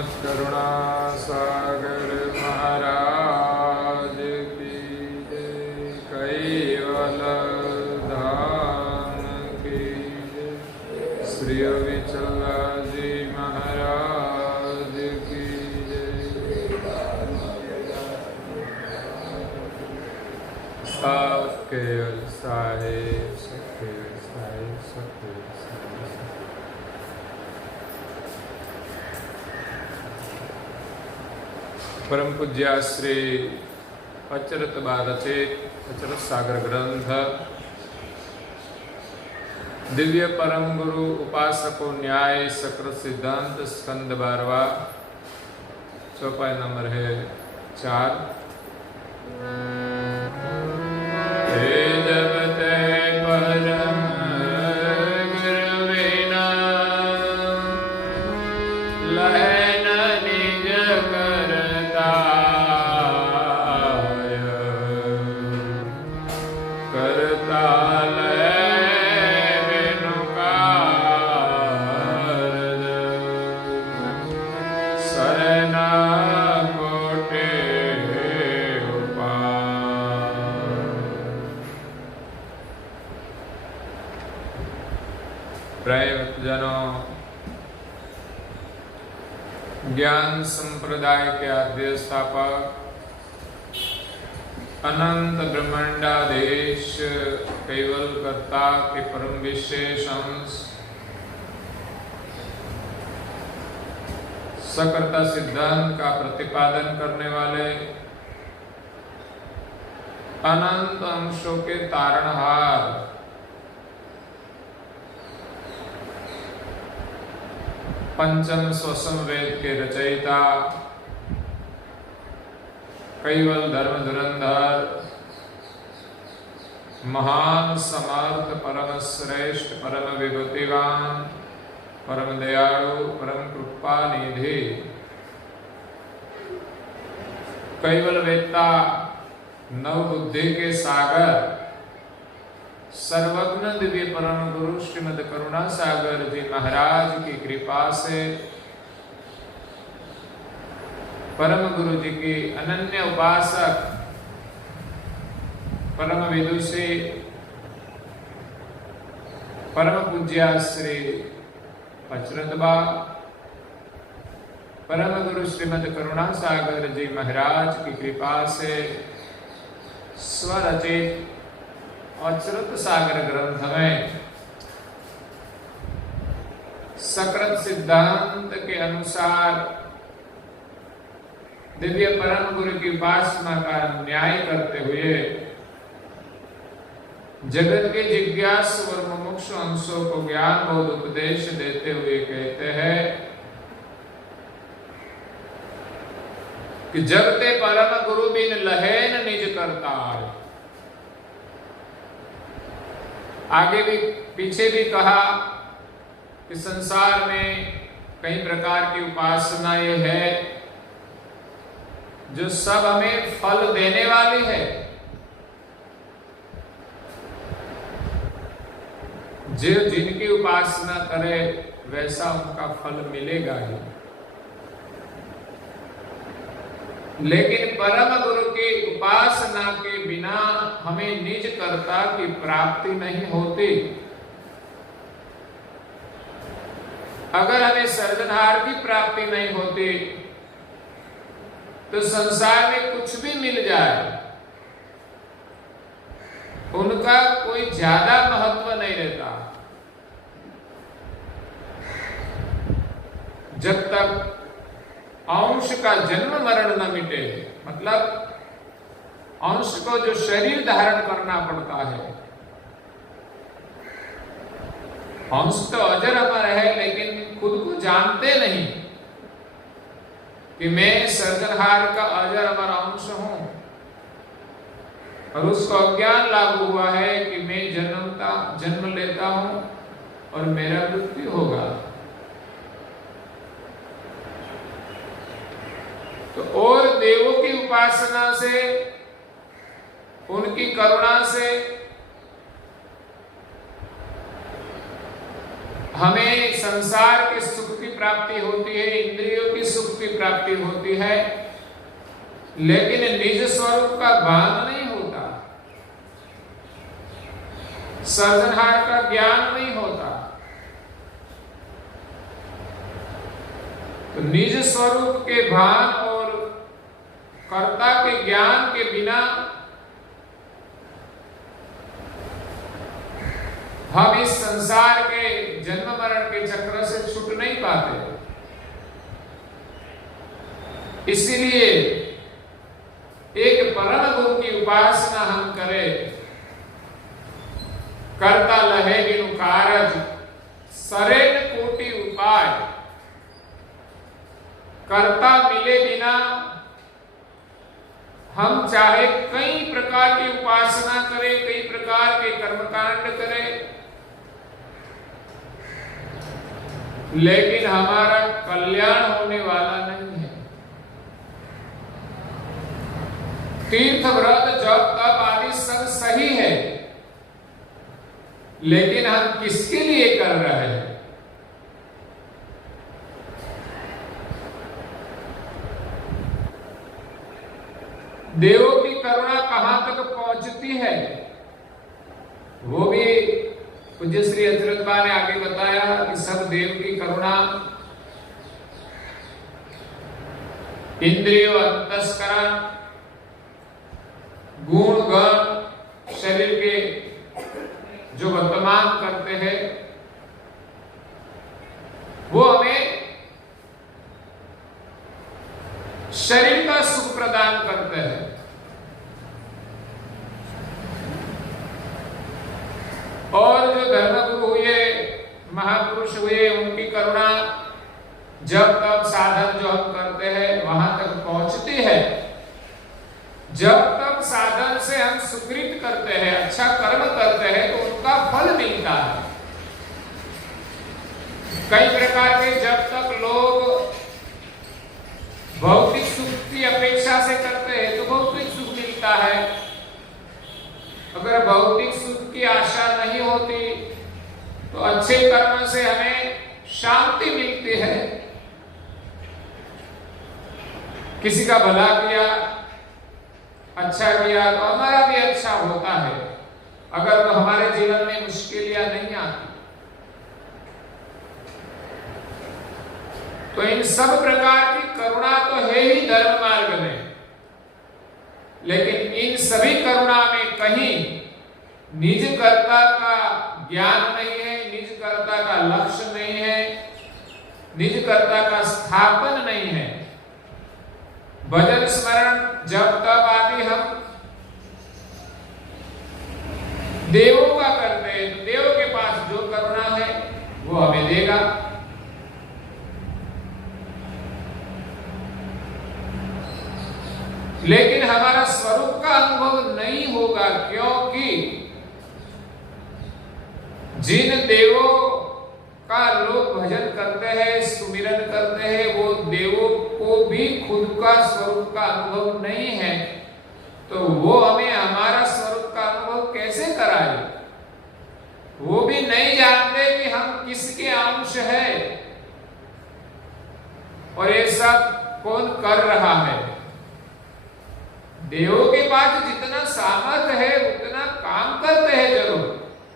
श्रीमद् करुणा सागर महाराज की जय। कैवल धाम की जय। श्री विचल जी महाराज की जय। सबके साहेब सबके साहेब सबके परम पूज्य श्री अचरत रचित अचरत सागर ग्रंथ दिव्य परम गुरु उपासको न्याय सकृत सिद्धांत स्कंद 12वां चौपाई नंबर है 4। ज्ञान संप्रदाय के आद्य स्थापक अनंत ब्रह्मांडाधीश केवल कर्ता के परम विशेष अंश सकर्ता सिद्धांत का प्रतिपादन करने वाले अनंत अंशों के तारणहार पंचम स्वसम वेद के रचयिता कैवल धर्म धुरंधर महान समर्थ परम श्रेष्ठ परम विभूतिवान परम दयालु परम कृपा निधि कैवल वेत्ता नव बुद्धि के सागर सर्वज्ञ दिव्य परम गुरु श्रीमद् करुणा सागर जी महाराज की कृपा से परम गुरु जी की अनन्य उपासक परम विदुषी परम पूज्य श्री अचरतबा परम गुरु श्रीमद् करुणा सागर जी महाराज की कृपा से स्वरचित अचरत सागर ग्रंथ में सकृत सिद्धांत के अनुसार दिव्य परम गुरु की उपासना का न्याय करते हुए जगत के जिज्ञासु और मुमुक्षु अंशों को ज्ञान बोध उपदेश देते हुए कहते हैं कि जगते परम गुरु बिन लहेन निज करतार। आगे भी पीछे भी कहा कि संसार में कई प्रकार की उपासनाएं है जो सब हमें फल देने वाली है। जो जिनकी उपासना करे वैसा उनका फल मिलेगा ही, लेकिन परम गुरु की उपासना के बिना हमें निज कर्ता की प्राप्ति नहीं होती। अगर हमें सर्जनहार की प्राप्ति नहीं होती तो संसार में कुछ भी मिल जाए उनका कोई ज्यादा महत्व नहीं रहता। जब तक अंश का जन्म मरण न मिटे, मतलब अंश को जो शरीर धारण करना पड़ता है। अंश तो अजर अमर है लेकिन खुद को जानते नहीं कि मैं सर्जनहार का अजर अमर अंश हूं, और उसको अज्ञान लागू हुआ है कि मैं जन्म लेता हूं और मेरा मृत्यु होगा। तो और देवों की उपासना से, उनकी करुणा से हमें संसार के सुख की प्राप्ति होती है, इंद्रियों की सुख की प्राप्ति होती है, लेकिन निज स्वरूप का भान नहीं होता, सर्जनहार का ज्ञान नहीं होता। तो निज स्वरूप के भान और कर्ता के ज्ञान के बिना हम इस संसार के जन्म मरण के चक्र से छूट नहीं पाते। इसलिए एक परम गुरु की उपासना हम करें। करता लहे बिनु कारज सरेन कोटि उपाय, कर्ता मिले बिना हम चाहे कई प्रकार की उपासना करें, कई प्रकार के कर्मकांड करें, लेकिन हमारा कल्याण होने वाला नहीं है। तीर्थ व्रत जप तप आदि सब सही है, लेकिन हम किसके लिए कर रहे हैं? देवों की करुणा कहां तक पहुंचती है, वो भी पूज्य श्री अचरतबा ने आगे बताया कि सब देव की करुणा इंद्रियों, अंतस्करण, गुण गण शरीर के जो वर्तमान करते हैं वो हमें शरीर का सुख प्रदान करते हैं। और जो धर्मगुरु हुए, महापुरुष हुए, उनकी करुणा जब तक साधन जो हम करते हैं वहां तक पहुंचती है, जब तक साधन से हम सुकृत करते हैं, अच्छा कर्म करते हैं, तो उनका फल मिलता है। कई प्रकार के जब तक लोग भौतिक सुख की अपेक्षा से करते हैं तो भौतिक सुख मिलता है। अगर भौतिक सुख की आशा नहीं होती तो अच्छे कर्म से हमें शांति मिलती है। किसी का भला किया, अच्छा किया तो हमारा भी अच्छा होता है। अगर तो हमारे जीवन में मुश्किलें नहीं आती, तो इन सब प्रकार की करुणा तो है ही धर्म मार्ग में, लेकिन इन सभी करुणा में कहीं निज कर्ता का ज्ञान नहीं है, निज कर्ता का लक्ष्य नहीं है, निज कर्ता का स्थापन नहीं है। भजन स्मरण जब तब आदि हम देवों का करते हैं, तो देव के पास जो करुणा है वो हमें देगा। लेकिन हमारा स्वरूप का अनुभव नहीं होगा, क्योंकि जिन देवों का लोग भजन करते हैं, सुमिरन करते हैं, वो देवों को भी खुद का स्वरूप का अनुभव नहीं है, तो वो हमें हमारा स्वरूप का अनुभव कैसे कराए? वो भी नहीं जानते कि हम किसके अंश है और ये सब कौन कर रहा है। देवों के पास जितना सामर्थ है उतना काम करते हैं जरूर,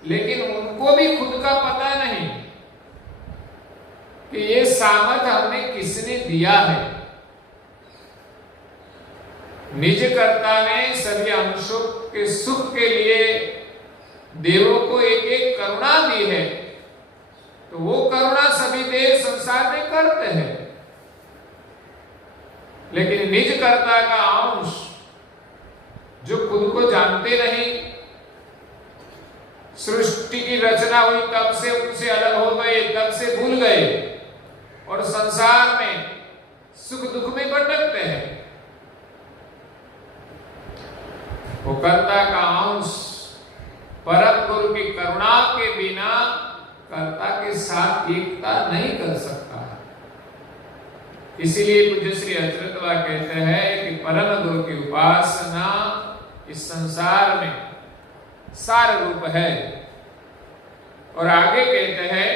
लेकिन उनको भी खुद का पता नहीं कि ये सामर्थ हमें किसने दिया है। निज कर्ता ने सभी अंशों के सुख के लिए देवों को एक एक करुणा दी है, तो वो करुणा सभी देव संसार में करते हैं। लेकिन निज कर्ता का अंश जो खुद को जानते नहीं, सृष्टि की रचना हुई तब से उनसे अलग हो गए, तब से भूल गए और संसार में सुख दुख में भटकते हैं। वो कर्ता का अंश परम गुरु की करुणा के बिना कर्ता के साथ एकता नहीं कर सकता। इसीलिए पूज्य श्री अचरतबा कहते हैं कि परम गुरु की उपासना इस संसार में सार रूप है। और आगे कहते हैं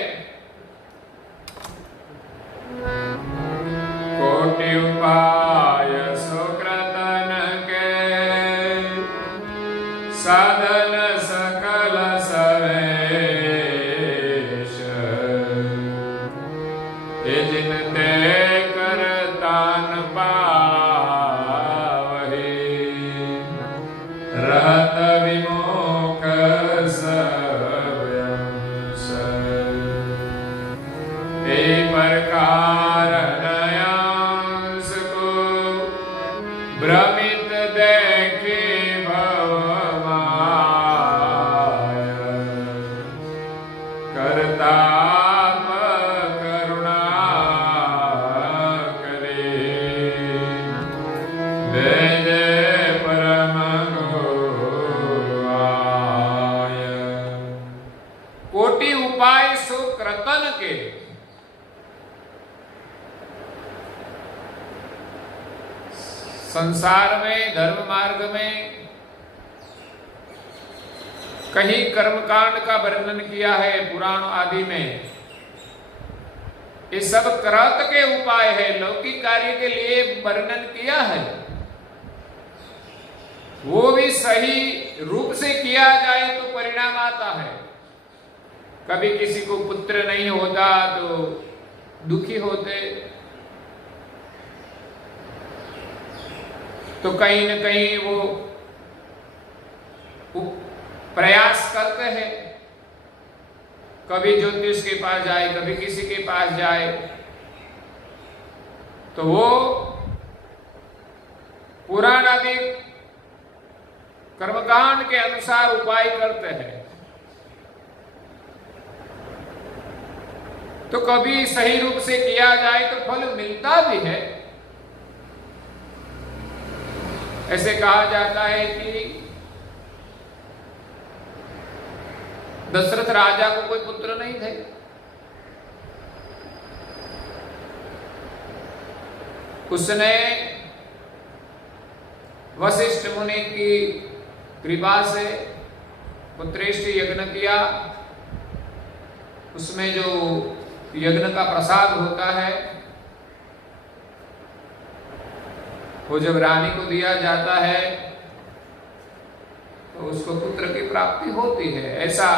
उपाय सुकृतन के साधन सकल सवेश जिन ते करतान पावहि रहत विमुख सव्यंस ए प्रकार नयांस को भ्रमित देखे भवमाया करताप करुणा करे जय परम गुरुआय। कोटि उपाय सो कृतन के संसार में धर्म मार्ग में कहीं कर्मकांड का वर्णन किया है पुराण आदि में। ये सब कृत के उपाय है, लौकिक कार्य के लिए वर्णन किया है। वो भी सही रूप से किया जाए तो परिणाम आता है। कभी किसी को पुत्र नहीं होता तो दुखी होते, तो कहीं न कहीं वो प्रयास करते हैं, कभी ज्योतिष के पास जाए, कभी किसी के पास जाए, तो वो पुराण आदि कर्मकांड के अनुसार उपाय करते हैं। तो कभी सही रूप से किया जाए तो फल मिलता भी है। ऐसे कहा जाता है कि दशरथ राजा को कोई पुत्र नहीं थे, उसने वशिष्ठ मुनि की कृपा से पुत्रेष्ठ यज्ञ किया। उसमें जो यज्ञ का प्रसाद होता है वो जब रानी को दिया जाता है तो उसको पुत्र की प्राप्ति होती है। ऐसा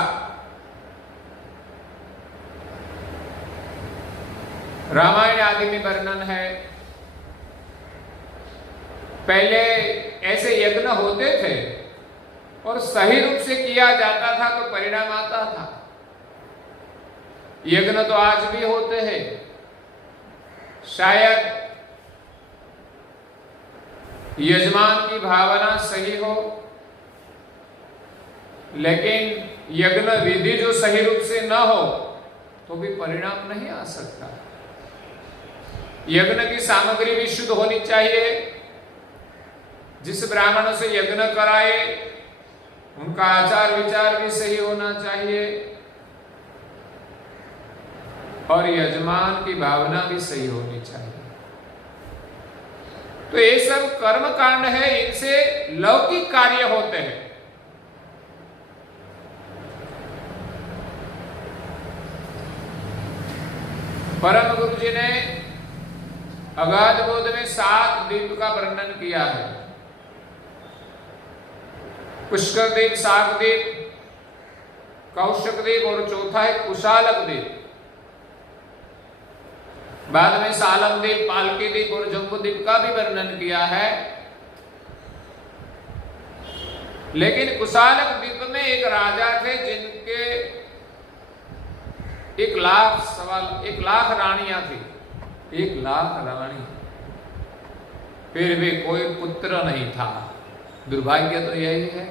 रामायण आदि में वर्णन है। पहले ऐसे यज्ञ होते थे और सही रूप से किया जाता था तो परिणाम आता था। यज्ञ तो आज भी होते हैं, शायद यजमान की भावना सही हो, लेकिन यज्ञ विधि जो सही रूप से न हो तो भी परिणाम नहीं आ सकता। यज्ञ की सामग्री भी शुद्ध होनी चाहिए। जिस ब्राह्मण से यज्ञ कराए उनका आचार विचार भी सही होना चाहिए और यजमान की भावना भी सही होनी चाहिए। तो ये सब कर्म कांड है, इनसे लौकिक कार्य होते हैं। परम गुरु जी ने अगाध बोध में 7 द्वीप का वर्णन किया है। पुष्कर द्वीप, शाक द्वीप, कौशक द्वीप और चौथा है कुशालक द्वीप। बाद में सालम द्वीप, पालकी द्वीप और जम्बू द्वीप का भी वर्णन किया है। लेकिन कुशालक द्वीप में एक राजा थे जिनके 1 लाख रानियां थी। 1 लाख रानी, फिर भी कोई पुत्र नहीं था। दुर्भाग्य तो यही है।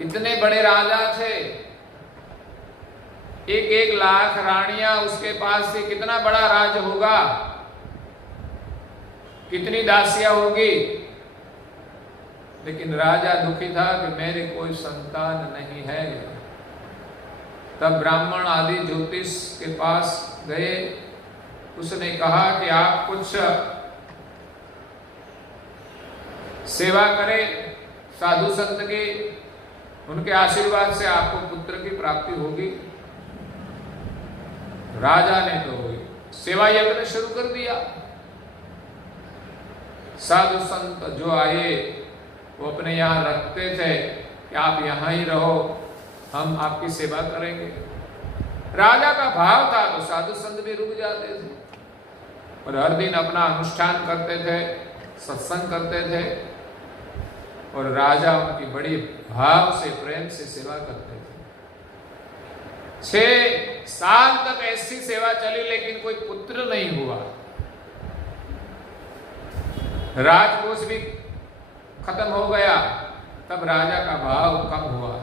इतने बड़े राजा थे, 1 लाख रानियां उसके पास से, कितना बड़ा राज होगा, कितनी दासियां होगी। लेकिन राजा दुखी था कि मेरे कोई संतान नहीं है। तब ब्राह्मण आदि ज्योतिष के पास गए। उसने कहा कि आप कुछ सेवा करें साधु संत की, उनके आशीर्वाद से आपको पुत्र की प्राप्ति होगी। राजा ने तो सेवा यज्ञ शुरू कर दिया। साधु संत जो आए वो अपने यहाँ रखते थे कि आप यहाँ ही रहो, हम आपकी सेवा करेंगे। राजा का भाव था तो साधु संत भी रुक जाते थे और हर दिन अपना अनुष्ठान करते थे, सत्संग करते थे और राजा उनकी बड़ी भाव से प्रेम से सेवा करते थे। 6 साल तक ऐसी सेवा चली लेकिन कोई पुत्र नहीं हुआ। राजकोष भी खत्म हो गया। तब राजा का भाव कम हुआ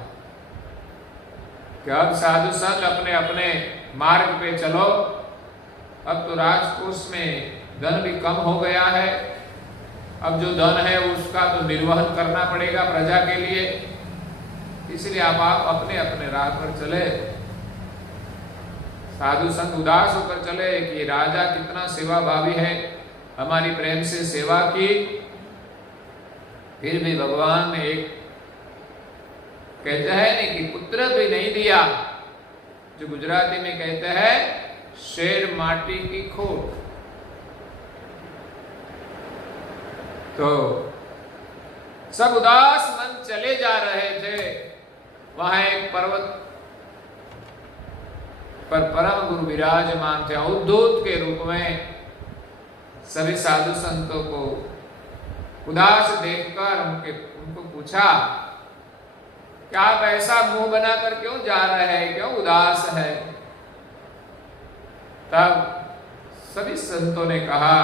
कि अब साधु संत अपने अपने मार्ग पे चलो, अब तो राजकोष में धन भी कम हो गया है, अब जो धन है उसका तो निर्वहन करना पड़ेगा प्रजा के लिए, इसलिए आप अपने अपने राह पर चले। साधु संत उदास होकर चले कि राजा कितना सेवा भावी है, हमारी प्रेम से सेवा की, फिर भी भगवान ने एक कहते हैं नहीं कि पुत्र भी नहीं दिया, जो गुजराती में कहते हैं शेर माटी की खोट। तो सब उदास मन चले जा रहे थे। वहां एक पर्वत पर परम गुरु विराजमान थे अवधूत के रूप में। सभी साधु संतों को उदास देखकर उनको पूछा कि आप ऐसा मुंह बनाकर क्यों जा रहे हैं, क्यों उदास है? तब सभी संतों ने कहा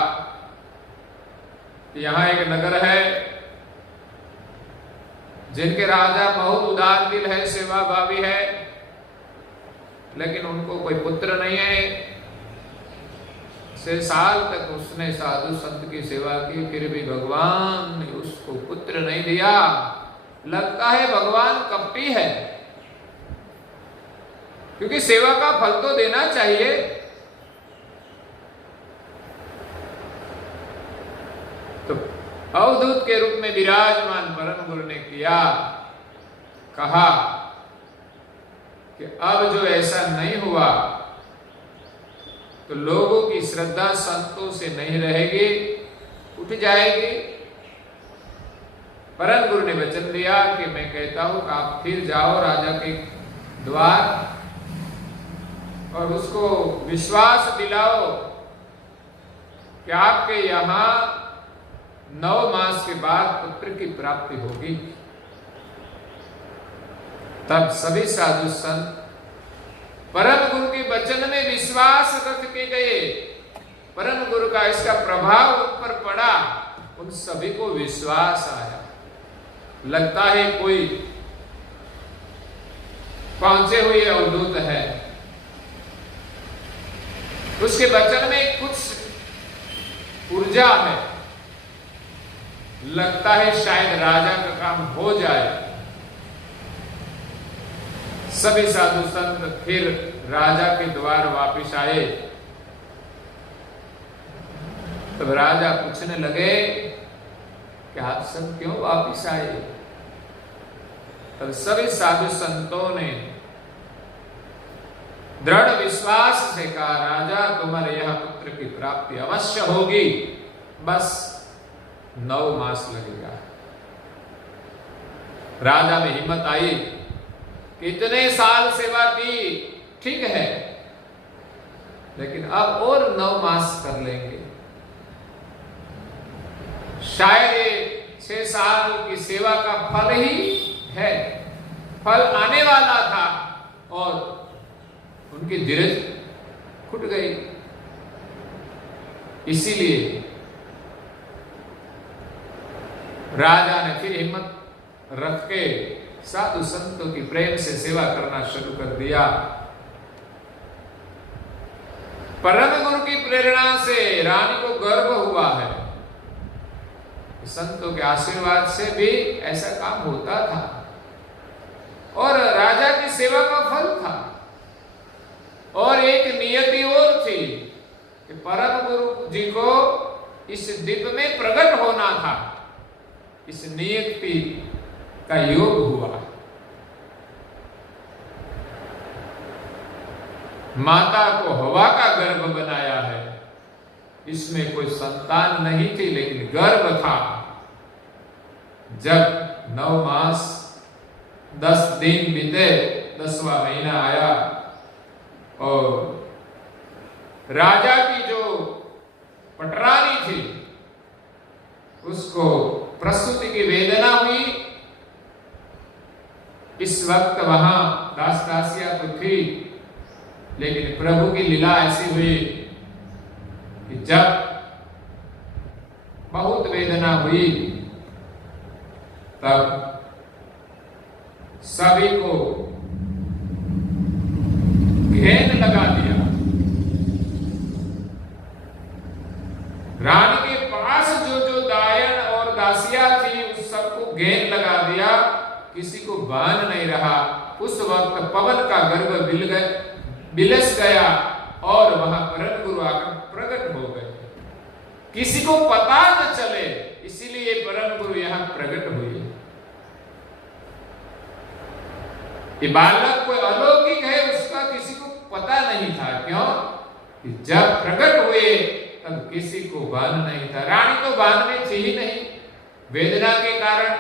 कि यहाँ एक नगर है जिनके राजा बहुत उदार दिल है, सेवा भावी है, लेकिन उनको कोई पुत्र नहीं है। 6 साल तक उसने साधु संत की सेवा की, फिर भी भगवान ने उसको पुत्र नहीं दिया। लगता है भगवान कपटी है, क्योंकि सेवा का फल तो देना चाहिए। तो अवधूत के रूप में विराजमान परम गुरु ने कहा कि अब जो ऐसा नहीं हुआ तो लोगों की श्रद्धा संतों से नहीं रहेगी, उठ जाएगी। परम गुरु ने वचन दिया कि मैं कहता हूं कि आप फिर जाओ राजा के द्वार और उसको विश्वास दिलाओ कि आपके यहां 9 मास के बाद पुत्र की प्राप्ति होगी। तब सभी साधु संत परम गुरु के वचन में विश्वास रख के गए। परम गुरु का इसका प्रभाव उन पर पड़ा, उन सभी को विश्वास आया। लगता है कोई पहुंचे हुए अवधूत है, उसके वचन में कुछ ऊर्जा है, लगता है शायद राजा का काम हो जाए। सभी साधु संत फिर राजा के द्वार वापिस आए। तब राजा पूछने लगे कि आप सब क्यों वापिस आए? तब सभी साधु संतों ने दृढ़ विश्वास से कहा, राजा तुम्हारे यह पुत्र की प्राप्ति अवश्य होगी, बस 9 मास लगेगा। राजा में हिम्मत आई, इतने साल सेवा की, ठीक है, लेकिन अब और 9 मास कर लेंगे। शायद 6 साल की सेवा का फल ही है, फल आने वाला था और उनकी धीरज खुट गई। इसीलिए राजा ने फिर हिम्मत रख के साधु संतों की प्रेम से सेवा करना शुरू कर दिया। परम गुरु की प्रेरणा से रानी को गर्व हुआ है। संतों के आशीर्वाद से भी ऐसा काम होता था और राजा की सेवा का फल था। और एक नियति और थी कि परम गुरु जी को इस द्वीप में प्रकट होना था। इस नियति का योग हुआ। माता को हवा का गर्भ बनाया है इसमें कोई संतान नहीं थी, लेकिन गर्भ था। जब 9 मास 10 दिन बीते, 10वां महीना आया और राजा की जो पटरानी थी उसको प्रसूति की वेदना हुई। इस वक्त वहां दास दासियां तो थी, लेकिन प्रभु की लीला ऐसी हुई कि जब बहुत वेदना हुई तब सभी को घेन लगा दिया। रानी के पास जो जो दायन और दासियां थी उस सबको घेन लगा दिया, किसी को बान नहीं रहा। उस वक्त पवन का गर्भ बिलस गया और वहां परम गुरु आकर प्रकट हो गए, किसी को पता न चले, इसीलिए परम गुरु यहां प्रकट हुए। ये बालक कोई अलौकिक है, उसका किसी को पता नहीं था। क्यों? कि जब प्रकट हुए तब किसी को बान नहीं था। रानी तो बान में थी ही नहीं वेदना के कारण।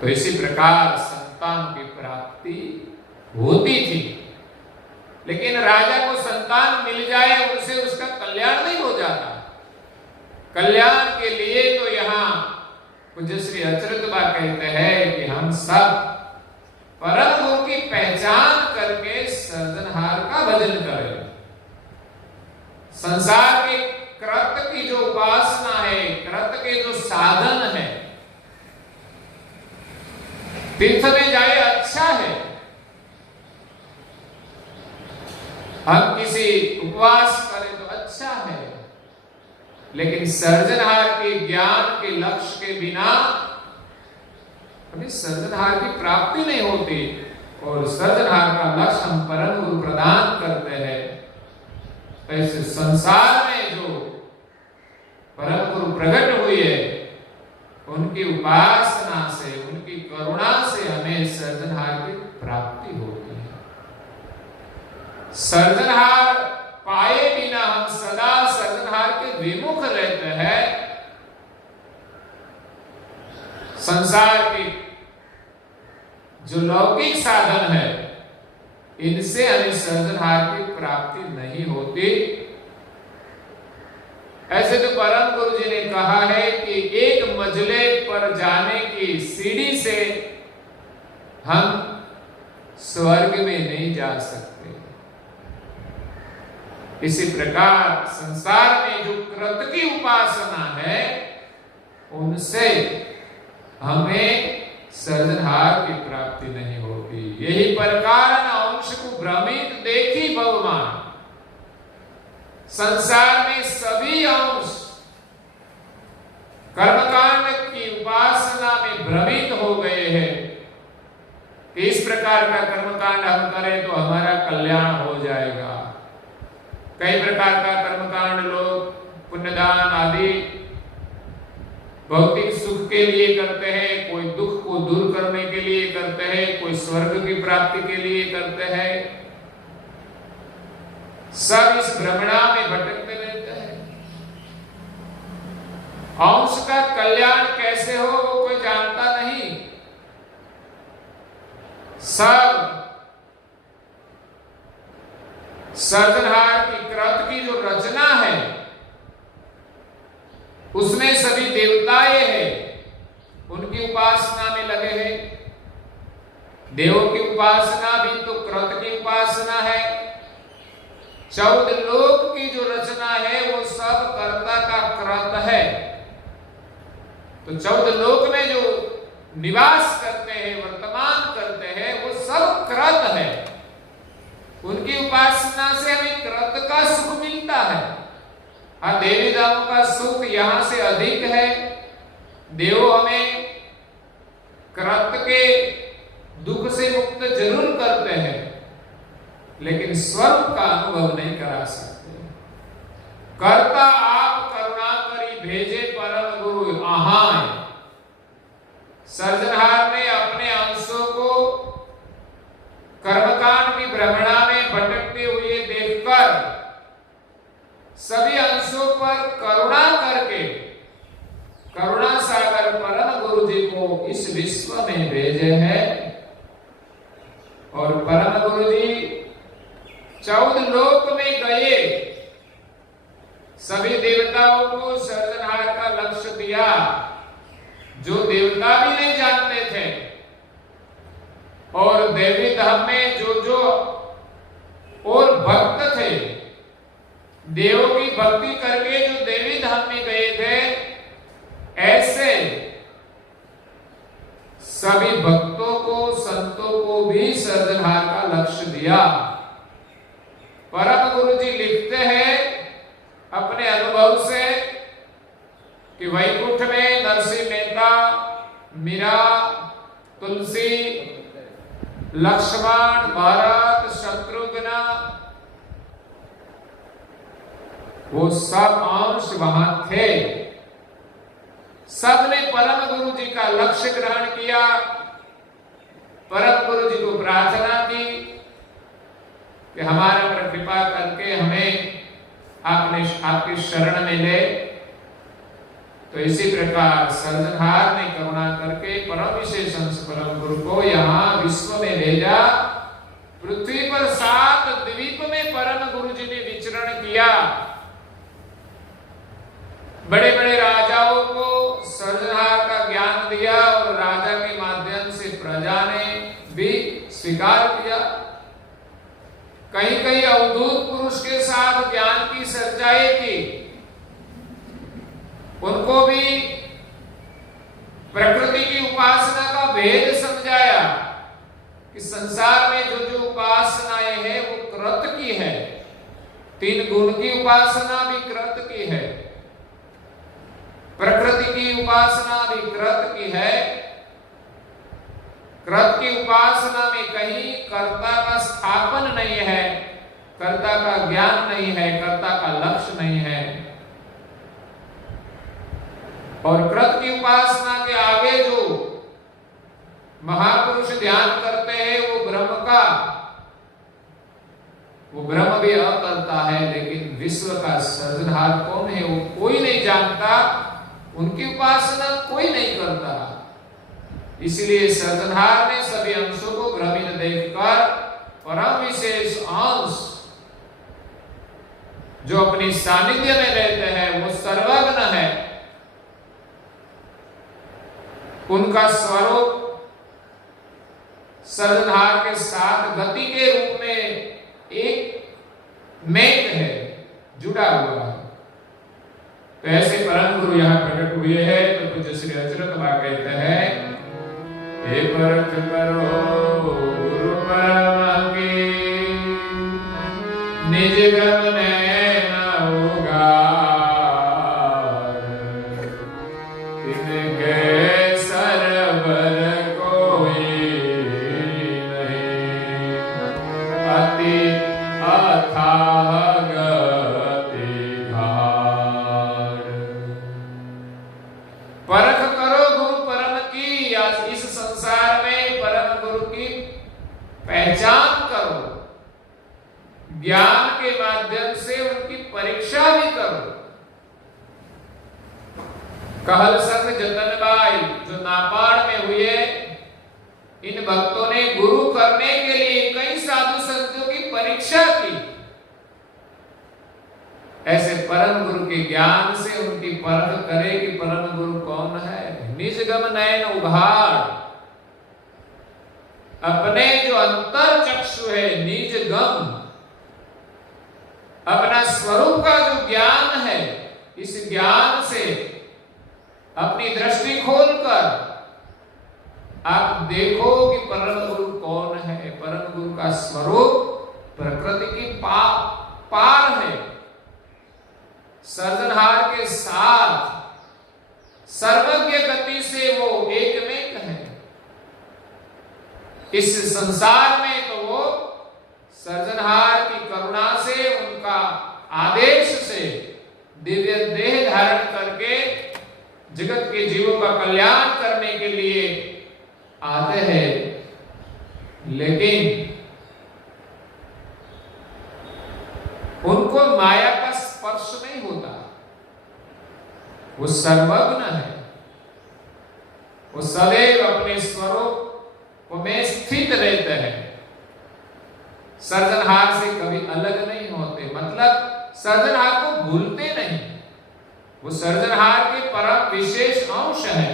तो इसी प्रकार संतान की प्राप्ति होती थी, लेकिन राजा को संतान मिल जाए उनसे उसका कल्याण नहीं हो जाता। कल्याण के लिए तो यहाँ पूज्य श्री अचरतबा कहते हैं कि हम सब परम गुरु की पहचान करके सर्जनहार का भजन करें। संसार के कृत की जो उपासना है, कृत के जो साधन है, तीर्थ में जाए अच्छा है, हम किसी उपवास करें तो अच्छा है, लेकिन सर्जनहार के ज्ञान के लक्ष्य के बिना कभी सर्जनहार की प्राप्ति नहीं होती। और सर्जनहार का लक्ष्य हम परम गुरु प्रदान करते हैं। ऐसे संसार में जो परम गुरु प्रकट हुए, उनकी उपासना से, उनकी करुणा से हमें सर्जनहार की प्राप्ति होती है। सर्जनहार पाए बिना हम सदा सर्जनहार के विमुख रहते हैं। संसार के जो लौकिक साधन है, इनसे हमें सर्जनहार की प्राप्ति नहीं होती। ऐसे तो परम गुरु जी ने कहा है कि एक मंजिले पर जाने की सीढ़ी से हम स्वर्ग में नहीं जा सकते। इसी प्रकार संसार में जो कृत की उपासना है, उनसे हमें सर्जनहार की प्राप्ति नहीं होती। यही प्रकार अंश को भ्रमित देखी भगवान। संसार में सभी अंश कर्मकांड की उपासना में भ्रमित हो गए हैं कि इस प्रकार का कर्मकांड हम करें तो हमारा कल्याण हो जाएगा। कई प्रकार का कर्मकांड लोग पुण्यदान आदि भौतिक सुख के लिए करते हैं, कोई दुख को दूर करने के लिए करते हैं, कोई स्वर्ग की प्राप्ति के लिए करते हैं। सब इस भ्रमणा में भटकते रहते हैं। अंश का कल्याण कैसे हो वो कोई जानता नहीं। सब सर्जनहार की कृत की जो रचना है, उसमें सभी देवताएं हैं, उनकी उपासना में लगे हैं। देवों की उपासना भी तो कृत की उपासना है। 14 लोक की जो रचना है वो सब कर्ता का कृत है। तो 14 लोक में जो निवास करते हैं, वर्तमान करते हैं, वो सब कृत है। उनकी उपासना से हमें कृत का सुख मिलता है। हाँ, देवी देवों का सुख यहां से अधिक है। देव हमें कृत के दुख से मुक्त जरूर करते हैं, लेकिन स्वरूप का अनुभव नहीं करा सकते। कर्ता आप करुणा करी भेजे परम गुरु आहाय। सर्जनहार ने अपने अंशों को कर्मकांड की भ्रमणा में भटकते हुए देखकर भेजे हैं। और परम गुरु जी 14 लोक में गए, सभी देवताओं को सर्जनहार का लक्ष्य दिया, जो देवता भी नहीं जानते थे। और देवी धाम में जो और भक्त थे, देवों की भक्ति करके जो देवी धाम में गए थे, ऐसे सभी भक्तों को, संतों को भी सर्जनहार का लक्ष्य दिया। परम गुरु जी लिखते हैं अपने अनुभव से कि वैकुंठ में नरसिंह मेहता, मीरा, तुलसी, लक्ष्मण, भरत, शत्रुघ्न, वो सब अंश वहां थे। सबने परम गुरु जी का लक्ष्य ग्रहण किया, परम गुरु जी को प्रार्थना की कि हमारे पर कृपा करके हमें आपकी शरण में ले। तो इसी प्रकार सर्जनहार ने करुणा करके परम विशेष अंश परम गुरु को यहाँ विश्व में भेजा। पृथ्वी पर 7 द्वीप में परम गुरु जी ने विचरण किया। बड़े बड़े राजाओं को सर्जनहार का ज्ञान दिया और राजा के माध्यम से प्रजा ने भी स्वीकार किया। कहीं कहीं अवधूत पुरुष के साथ ज्ञान की चर्चाएं की, उनको भी प्रकृति की उपासना का भेद समझाया कि संसार में जो उपासनाएं हैं वो कृत की है। 3 गुण की उपासना भी कृत की है, प्रकृति की उपासना भी कृत की है। कृत की उपासना में कहीं कर्ता का स्थापन नहीं है, कर्ता का ज्ञान नहीं है, कर्ता का लक्ष्य नहीं है। और कृत की उपासना के आगे जो महापुरुष ध्यान करते हैं वो ब्रह्म भी अकर्ता है, लेकिन विश्व का सर्जनहार कौन है वो कोई नहीं जानता, उनकी उपासना कोई नहीं करता। इसलिए सर्जनहार ने सभी अंशों को भ्रमित देखकर परम विशेष अंश जो अपनी सानिध्य में रहते हैं, वो सर्वज्ञ है, उनका स्वरूप सर्जनहार के साथ गति के रूप में एक मेघ है, जुड़ा हुआ है। तो ऐसे परम गुरु यहाँ प्रकट हुए हैं। तो पूज्य श्री अचरत बा कहते हैं, हे परख करो गुरु परम की, निज गम नैन उगार, तिनके सरवर कोई नहीं, अति अथाह गति धार। परख करो गुरु परम की, इस संसार में परम गुरु की पहचान करो, ज्ञान के माध्यम से उनकी परीक्षा भी करो। कहल संग जतनबाई जो नापाड़ में हुए, इन भक्तों ने गुरु करने के लिए कई साधु संतों की परीक्षा की। ऐसे परम गुरु के ज्ञान से उनकी परख करे कि परम गुरु कौन है। निज गम नयन उघाड़, अपने जो अंतर चक्षु है, निज गम, अपना स्वरूप का जो ज्ञान है, इस ज्ञान से अपनी दृष्टि खोलकर आप देखो कि परम गुरु कौन है। परम गुरु का स्वरूप प्रकृति की पार है। सर्जनहार के साथ सर्वज्ञ गति से वो एकमेक है। इस संसार में तो वो सर्जनहार की करुणा से, उनका आदेश से दिव्य देह धारण करके जगत के जीवों का कल्याण करने के लिए आते हैं, लेकिन उनको माया का स्पर्श नहीं होता। वो सर्वज्ञ है, वो सदैव अपने स्वरूप में स्थित रहते हैं, सर्जनहार से कभी अलग नहीं होते, मतलब सर्जनहार को भूलते नहीं। वो सर्जनहार के परम विशेष अंश है,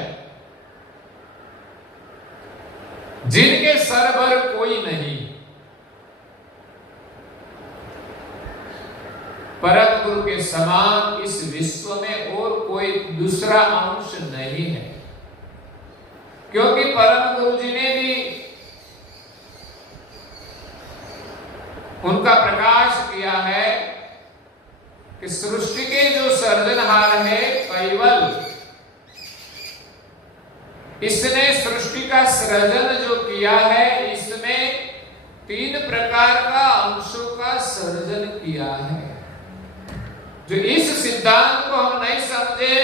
जिनके सर पर कोई नहीं। परम गुरु के समान इस विश्व में और कोई दूसरा अंश नहीं है, क्योंकि परम गुरु जी ने भी उनका प्रकाश किया है कि सृष्टि के जो सर्जनहार है केवल इसने सृष्टि का सृजन जो किया है, इसमें 3 प्रकार का अंशों का सर्जन किया है। जो इस सिद्धांत को हम नहीं समझे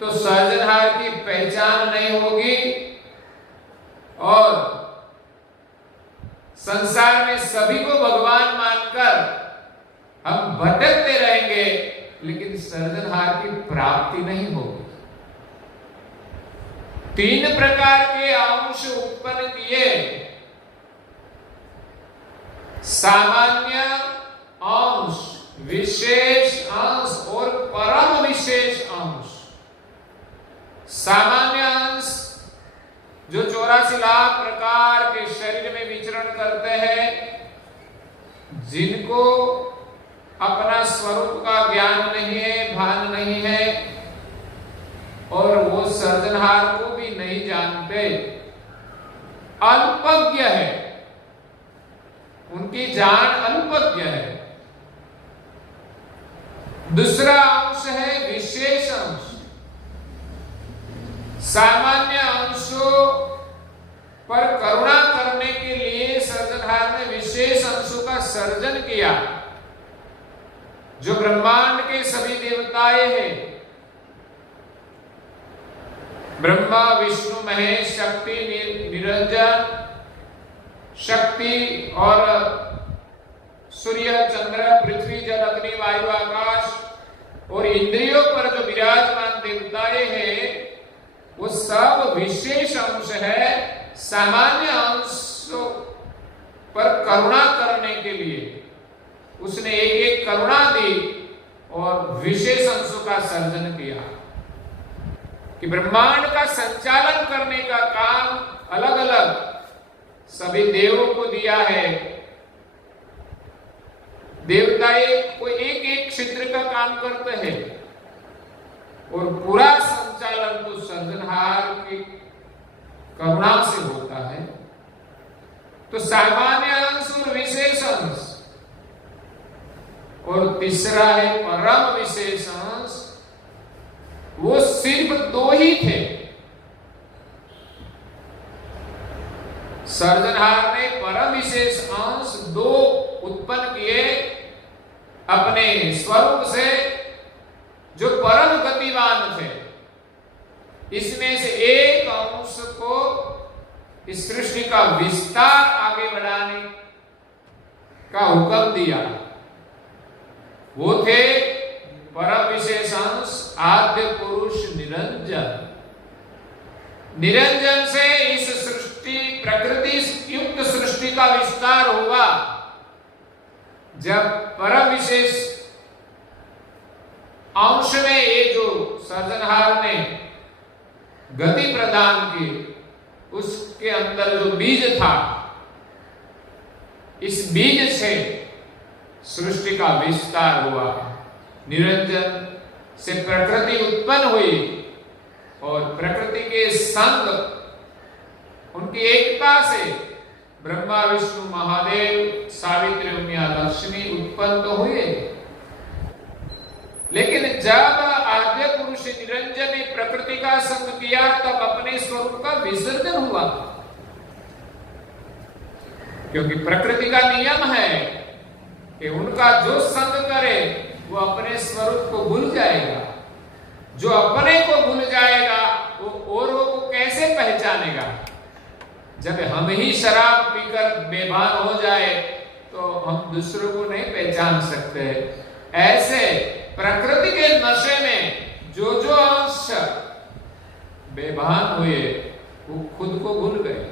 तो सर्जनहार की पहचान नहीं होगी और संसार में सभी को भगवान मानकर हम भटकते रहेंगे, लेकिन सर्जनहार की प्राप्ति नहीं होगी। 3 प्रकार के अंश उत्पन्न किए, सामान्य अंश, विशेष अंश और परम विशेष अंश। सामान्य अंश जो 84 लाख प्रकार के शरीर में विचरण करते हैं, जिनको अपना स्वरूप का ज्ञान नहीं है, भान नहीं है और वो सर्जनहार को भी नहीं जानते, अल्पज्ञ है, उनकी जान अल्पज्ञ है। दूसरा अंश है विशेष अंश। सामान्य अंशों पर करुणा करने के लिए सर्जनहार ने विशेष अंशों का सर्जन किया। जो ब्रह्मांड के सभी देवताएं हैं, ब्रह्मा विष्णु महेश शक्ति निरंजन, शक्ति और सूर्य चंद्र पृथ्वी जल अग्नि वायु आकाश और इंद्रियों पर जो विराजमान देवताएं हैं, वो सब विशेष अंश है। सामान्य अंशों पर करुणा करने के लिए उसने एक एक करुणा दी और विशेष अंशों का सर्जन किया कि ब्रह्मांड का संचालन करने का काम अलग अलग सभी देवों को दिया है। देवताएं कोई एक एक क्षेत्र का काम करते हैं और पूरा संचालन तो सर्जनहार की करुणा से होता है। तो सामान्य अंश और विशेष अंश, और तीसरा है परम विशेष अंश। वो सिर्फ 2 ही थे। सर्जनहार ने परम विशेष अंश 2 उत्पन्न किए अपने स्वरूप से, जो परम गतिवान थे। इसमें से एक अंश को इस सृष्टि का विस्तार आगे बढ़ाने का हुक्म दिया। वो थे परम विशेष अंश आद्य पुरुष निरंजन। निरंजन से इस सृष्टि प्रकृति युक्त सृष्टि का विस्तार हुआ। जब परम विशेष अंश में ये जो सर्जनहार ने गति प्रदान की, उसके अंदर जो बीज था, इस बीज से सृष्टि का विस्तार हुआ। निरंजन से प्रकृति उत्पन्न हुई और प्रकृति के संग उनकी एकता से ब्रह्मा विष्णु महादेव सावित्री उमिया लक्ष्मी उत्पन्न तो हुए। लेकिन जब आद्य पुरुष निरंजन ने प्रकृति का संग किया, तब अपने स्वरूप का विसर्जन हुआ। क्योंकि प्रकृति का नियम है कि उनका जो संग करे वो अपने स्वरूप को भूल जाएगा। जो अपने को भूल जाएगा वो औरों को कैसे पहचानेगा? जब हम ही शराब पीकर बेभान हो जाए तो हम दूसरों को नहीं पहचान सकते। ऐसे प्रकृति के नशे में जो जो अंश बेभान हुए, वो खुद को भूल गए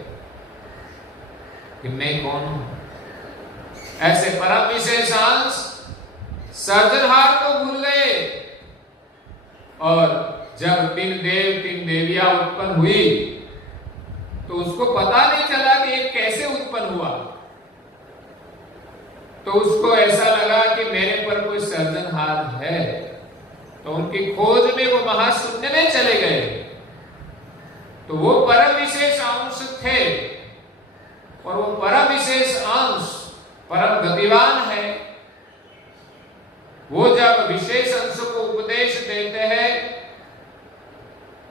कि मैं कौन हूं। ऐसे परम विशेष अंश सर्जनहार को भूल गए, और जब 3 देव 3 देवियां उत्पन्न हुई तो उसको पता नहीं चला कि ये कैसे उत्पन्न हुआ। तो उसको ऐसा लगा कि मेरे पर कोई सर्जनहार है, तो उनकी खोज में वो महाशून्य में चले गए। तो वो परम विशेष अंश थे, और वो परम विशेष अंश परम गतिवान है। वो जब विशेष अंश को उपदेश देते हैं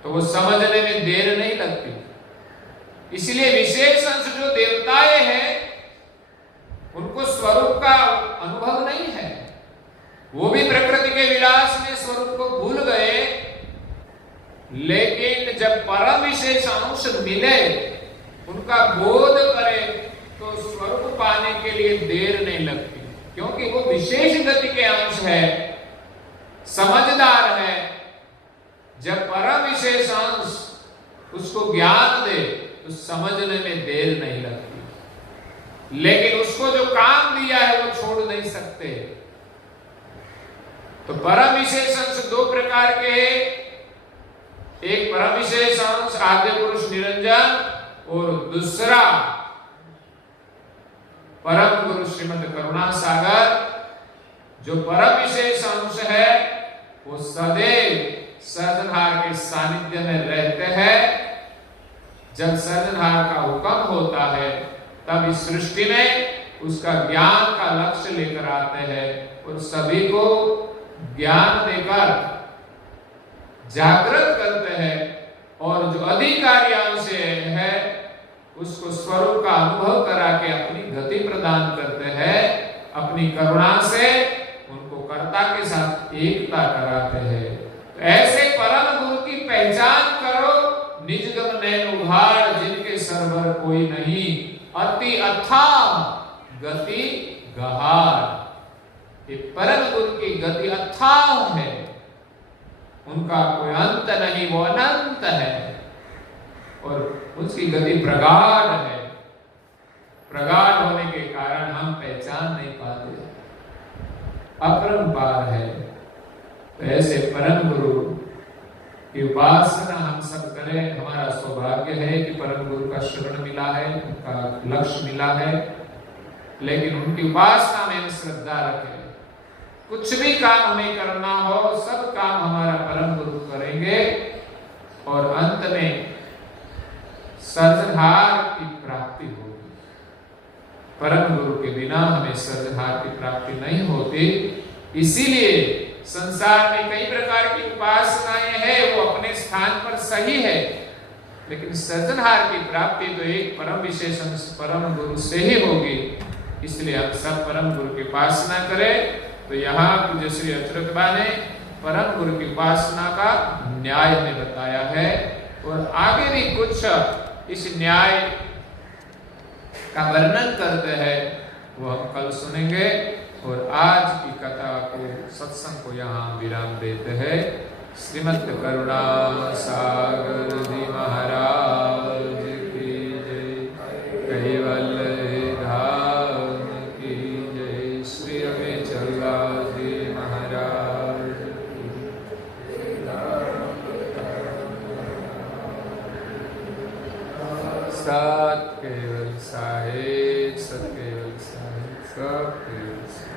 तो वो समझने में देर नहीं लगती। इसलिए विशेष अंश जो देवताएं हैं उनको स्वरूप का अनुभव नहीं है। वो भी प्रकृति के विलास में स्वरूप को भूल गए, लेकिन जब परम विशेष अंश मिले, उनका बोध करे, तो स्वरूप पाने के लिए देर नहीं लगती, क्योंकि वो विशेष गति के अंश है, समझदार है। जब परम विशेष अंश उसको ज्ञान दे तो समझने में देर नहीं लगती, लेकिन उसको जो काम दिया है वो छोड़ नहीं सकते। तो परम विशेष अंश 2 प्रकार के हैं। एक परम विशेष अंश आद्य पुरुष निरंजन, और दूसरा परम गुरु श्रीमद करुणा सागर। जो परम विशेष अंश है वो सदैव सर्जनहार के सानिध्य में रहते हैं। जब सर्जनहार का हुक्म होता है तब इस सृष्टि में उसका ज्ञान का लक्ष्य लेकर आते हैं, और सभी को ज्ञान देकर जागृत करते हैं, और जो अधिकारी अंश है उसको स्वरूप का अनुभव करा के अपनी गति प्रदान करते हैं। अपनी करुणा से उनको कर्ता के साथ एकता कराते हैं। तो ऐसे परम गुरु की पहचान करो। निजगम नैन उघाड़ जिनके सरवर कोई नहीं, अति अथाह गति गहार। ये परम गुरु की गति अथाह है, उनका कोई अंत नहीं, वो अनंत है, और उसकी गति प्रगाढ़ है। प्रगाढ़ होने के कारण हम पहचान नहीं पाते, अपरंपार है। तो ऐसे परम गुरु की उपासना हम सब करें। हमारा सौभाग्य है कि परम गुरु का शरण मिला है, उनका लक्ष्य मिला है, लेकिन उनकी उपासना में हम श्रद्धा रखें। कुछ भी काम हमें करना हो, सब काम हमारा परम गुरु करेंगे, और अंत में सर्जनहार की प्राप्ति होगी। परम गुरु के बिना हमें सर्जनहार की प्राप्ति नहीं होती। इसीलिए संसार में कई प्रकार की उपासनाएं हैं, वो अपने स्थान पर सही है, लेकिन सर्जनहार की प्राप्ति तो एक परम विशेष परम गुरु से ही होगी। इसलिए हम सब परम गुरु की उपासना करें। तो यहाँ पूज्य श्री अच्युतबा ने परम गुरु की उपासना का न्याय में बताया है, और आगे भी कुछ इस न्याय का वर्णन करते हैं, वो हम कल सुनेंगे। और आज की कथा को, सत्संग को यहाँ विराम देते हैं। श्रीमद् करुणा सागर जी महाराज की जय, कैवल्य धाम की जय, श्री अमिचला जी महाराज की। सत केवल साहेब, सत केवल साहेब, सब केवल साहेब।